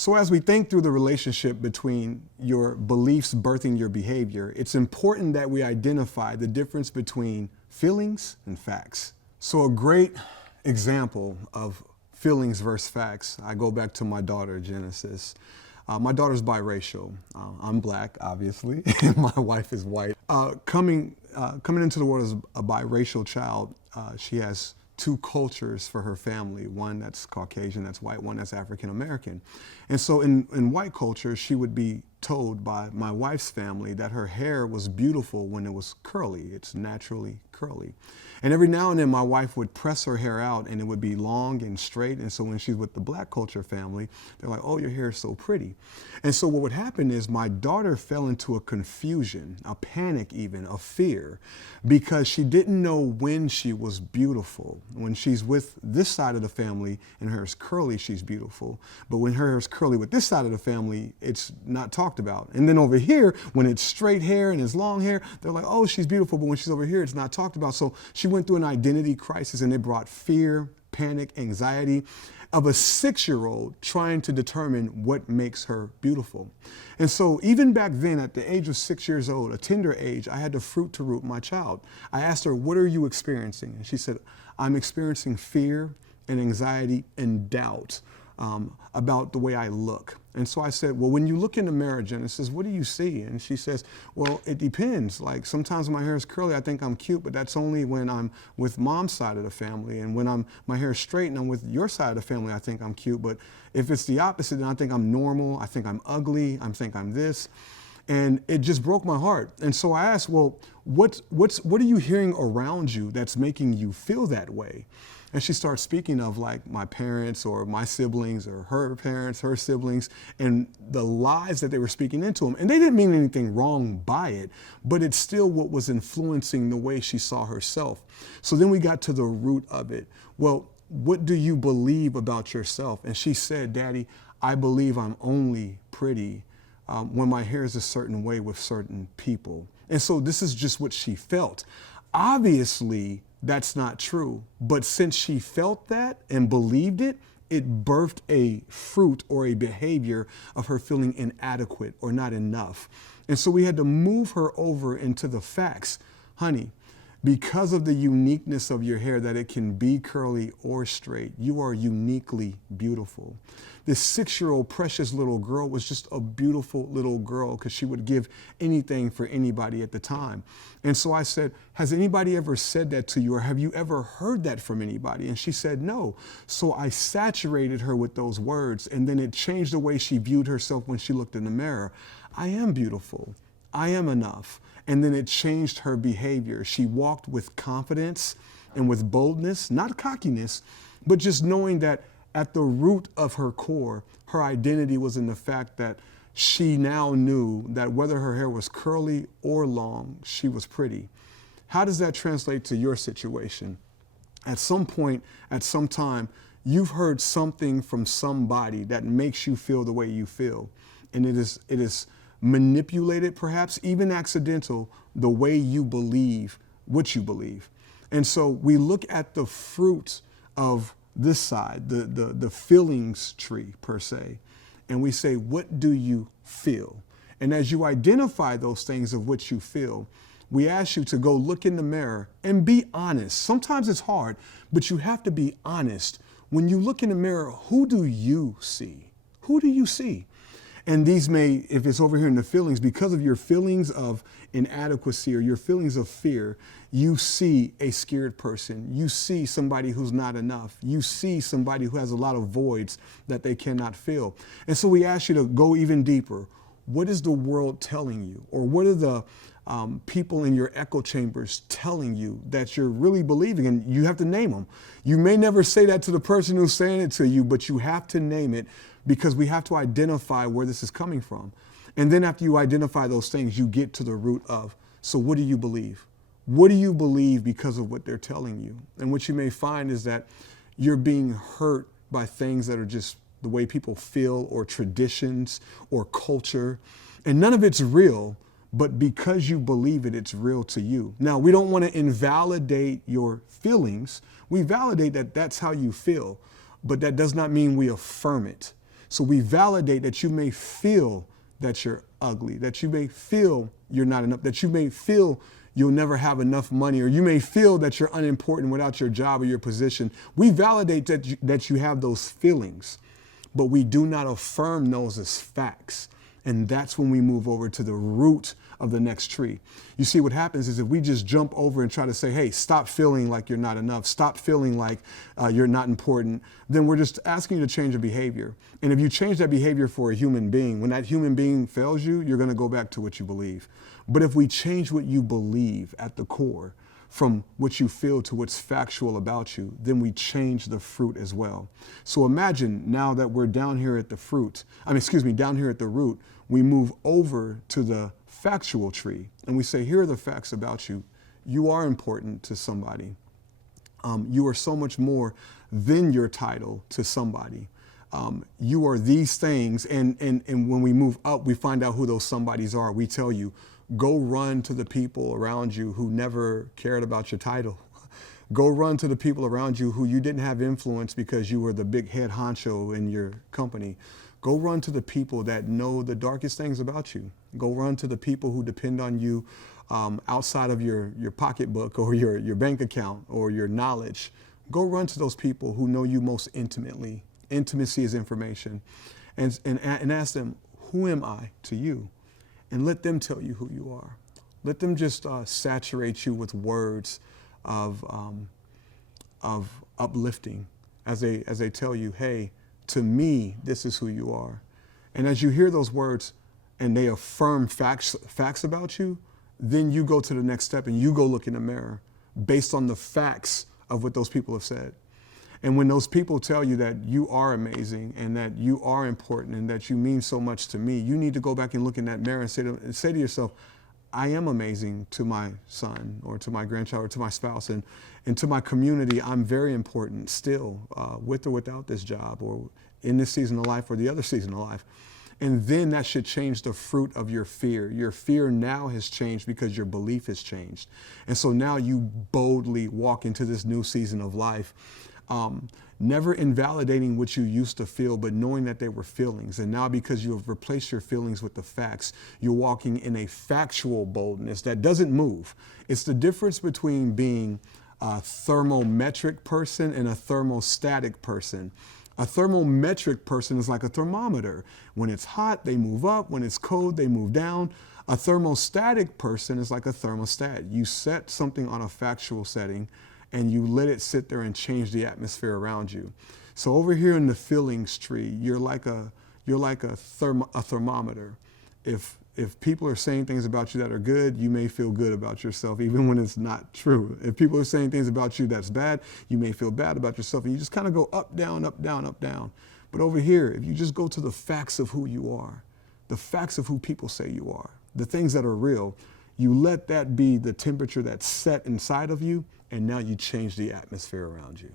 So as we think through the relationship between your beliefs birthing your behavior, it's important that we identify the difference between feelings and facts. So a great example of feelings versus facts, I go back to my daughter, Genesis. My daughter's biracial. I'm black, obviously, and my wife is white. Coming into the world as a biracial child, she has two cultures for her family, one that's Caucasian, that's white, one that's African American. And so in white culture, she would be told by my wife's family that her hair was beautiful when it was curly. It's naturally curly. And every now and then my wife would press her hair out and it would be long and straight. And so when she's with the black culture family, they're like, oh, your hair is so pretty. And so what would happen is my daughter fell into a confusion, a panic even, a fear, because she didn't know when she was beautiful. When she's with this side of the family and her hair's curly, she's beautiful. But when her hair's curly with this side of the family, it's not talked about. And then over here, when it's straight hair and it's long hair, they're like, oh, she's beautiful. But when she's over here, it's not talked about. So she went through an identity crisis, and it brought fear, panic, anxiety of a 6-year-old trying to determine what makes her beautiful. And so even back then, at the age of 6 years old, a tender age, I had to fruit to root my child. I asked her, what are you experiencing? And she said, I'm experiencing fear and anxiety and doubt about the way I look. And so I said, well, when you look in the mirror, Genesis, what do you see? And she says, well, it depends. Like sometimes my hair is curly, I think I'm cute, but that's only when I'm with mom's side of the family. And when my hair is straight and I'm with your side of the family, I think I'm cute. But if it's the opposite, then I think I'm normal. I think I'm ugly. I think I'm this. And it just broke my heart. And so I asked, well, what are you hearing around you that's making you feel that way? And she starts speaking of like my parents or my siblings or her parents, her siblings, and the lies that they were speaking into them. And they didn't mean anything wrong by it, but it's still what was influencing the way she saw herself. So then we got to the root of it. Well, what do you believe about yourself? And she said, Daddy, I believe I'm only pretty when my hair is a certain way with certain people. And so this is just what she felt. Obviously, that's not true. But since she felt that and believed it, it birthed a fruit or a behavior of her feeling inadequate or not enough. And so we had to move her over into the facts. Honey, because of the uniqueness of your hair, that it can be curly or straight, you are uniquely beautiful. This 6-year-old precious little girl was just a beautiful little girl because she would give anything for anybody at the time. And so I said, has anybody ever said that to you, or have you ever heard that from anybody? And she said, no. So I saturated her with those words, and then it changed the way she viewed herself when she looked in the mirror. I am beautiful. I am enough. And then it changed her behavior. She walked with confidence and with boldness, not cockiness, but just knowing that at the root of her core, her identity was in the fact that she now knew that whether her hair was curly or long, she was pretty. How does that translate to your situation? At some point, at some time, you've heard something from somebody that makes you feel the way you feel. And it is manipulated, perhaps even accidental, the way you believe what you believe. And so we look at the fruit of this side, the feelings tree per se, and we say, what do you feel? And as you identify those things of what you feel, we ask you to go look in the mirror and be honest. Sometimes it's hard, but you have to be honest. When you look in the mirror, who do you see? Who do you see? And these may, if it's over here in the feelings, because of your feelings of inadequacy or your feelings of fear, you see a scared person. You see somebody who's not enough. You see somebody who has a lot of voids that they cannot fill. And so we ask you to go even deeper. What is the world telling you? Or what are the people in your echo chambers telling you that you're really believing? And you have to name them. You may never say that to the person who's saying it to you, but you have to name it, because we have to identify where this is coming from. And then after you identify those things, you get to the root of, so what do you believe? What do you believe because of what they're telling you? And what you may find is that you're being hurt by things that are just the way people feel, or traditions, or culture. And none of it's real, but because you believe it, it's real to you. Now, we don't want to invalidate your feelings. We validate that that's how you feel, but that does not mean we affirm it. So we validate that you may feel that you're ugly, that you may feel you're not enough, that you may feel you'll never have enough money, or you may feel that you're unimportant without your job or your position. We validate that you have those feelings, but we do not affirm those as facts. And that's when we move over to the root of the next tree. You see, what happens is if we just jump over and try to say, hey, stop feeling like you're not enough, stop feeling like you're not important, then we're just asking you to change a behavior. And if you change that behavior for a human being, when that human being fails you, you're going to go back to what you believe. But if we change what you believe at the core, from what you feel to what's factual about you, then we change the fruit as well. So imagine now that we're down here at the down here at the root, we move over to the factual tree and we say, here are the facts about you. You are important to somebody. You are so much more than your title to somebody. You are these things. And when we move up, we find out who those somebodies are. We tell you, go run to the people around you who never cared about your title. Go run to the people around you who you didn't have influence because you were the big head honcho in your company. Go run to the people that know the darkest things about you. Go run to the people who depend on you outside of your pocketbook or your bank account or your knowledge. Go run to those people who know you most intimately. Intimacy is information. And ask them, who am I to you? And let them tell you who you are. Let them just saturate you with words of uplifting as they tell you, hey, to me, this is who you are. And as you hear those words and they affirm facts about you, then you go to the next step and you go look in the mirror based on the facts of what those people have said. And when those people tell you that you are amazing and that you are important and that you mean so much to me, you need to go back and look in that mirror and say to yourself, I am amazing to my son or to my grandchild or to my spouse and to my community. I'm very important still, with or without this job or in this season of life or the other season of life. And then that should change the fruit of your fear. Your fear now has changed because your belief has changed. And so now you boldly walk into this new season of life. Never invalidating what you used to feel, but knowing that they were feelings. And now because you have replaced your feelings with the facts, you're walking in a factual boldness that doesn't move. It's the difference between being a thermometric person and a thermostatic person. A thermometric person is like a thermometer. When it's hot, they move up. When it's cold, they move down. A thermostatic person is like a thermostat. You set something on a factual setting and you let it sit there and change the atmosphere around you. So over here in the feelings tree, you're like a thermometer. If people are saying things about you that are good, you may feel good about yourself, even when it's not true. If people are saying things about you that's bad, you may feel bad about yourself, and you just kind of go up, down, up, down, up, down. But over here, if you just go to the facts of who you are, the facts of who people say you are, the things that are real, you let that be the temperature that's set inside of you, and now you change the atmosphere around you.